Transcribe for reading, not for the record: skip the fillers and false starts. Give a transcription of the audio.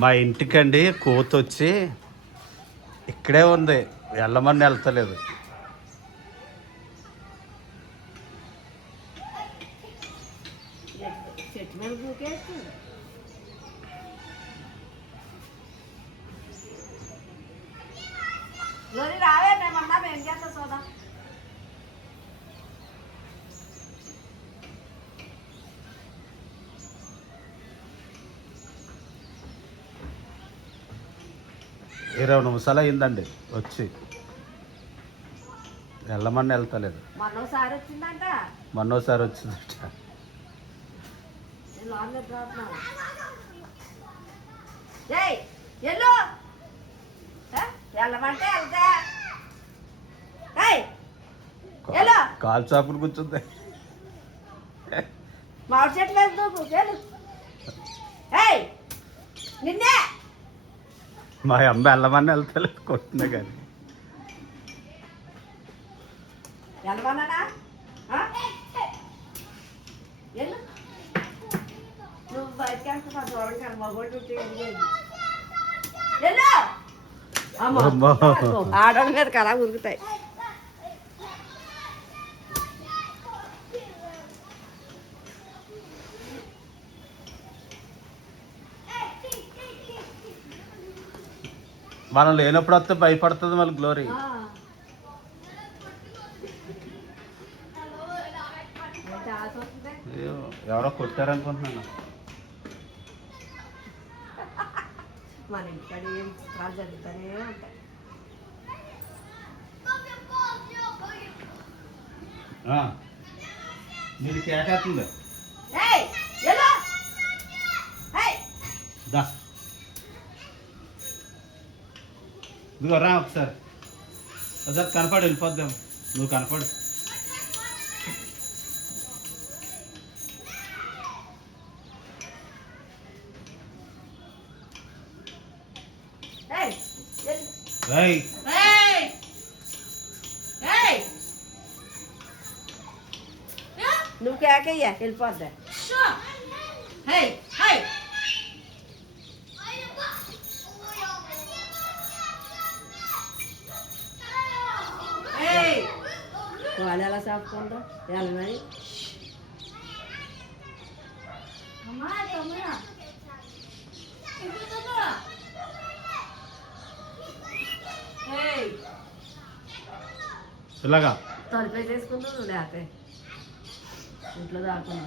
మా ఇంటికండి కోతొచ్చి ఇక్కడే ఉంది, వెళ్ళమని వెళ్తలేదు. రావే మేమన్నా మేము చేస్తా చూద్దాం. ఇరవై నిమిషాలు అయిందండి వచ్చి, వెళ్ళమని వెళ్తలేదు. మొన్నోసారి వచ్చిందంట, మొన్నోసారి వచ్చిందట. వెళ్ళమంటే వెళ్తా కాలు చాపులు కూర్చుంది. మామిడి చెట్లు వెళ్తూ నిన్నే మా అమ్మ వెళ్ళమని వెళ్తలేదు, కొట్టినా కానీ. వెళ్ళమన్నానా? నువ్వు బయటకి వెళ్తున్నా చూడండి కానీ మగోడు ఆడవాళ్ళ మీద కళ ఉరుకుతాయి. మనం లేనప్పుడు వస్తే భయపడుతుంది మళ్ళీ గ్లోరీ. ఎవరో కొట్టారనుకుంటున్నాను. మన ఇంటికాడ ఏం చిత్రాలు జరుగుతూనే ఉంటాయి. మీరు కేకేస్తుంది. ఇదిగో రా ఒకసారి కనపడు, వెళ్ళిపోద్దాం. నువ్వు కనపడు. నువ్వు కేకయ్యా వెళ్ళిపోద్దా. వాళ్ళు ఎలా చెప్పుకుంటా వెళ్ళమని. ఇలాగా తలుపే చేసుకుంటూ లేకపోతే ఇంట్లో దాకుండా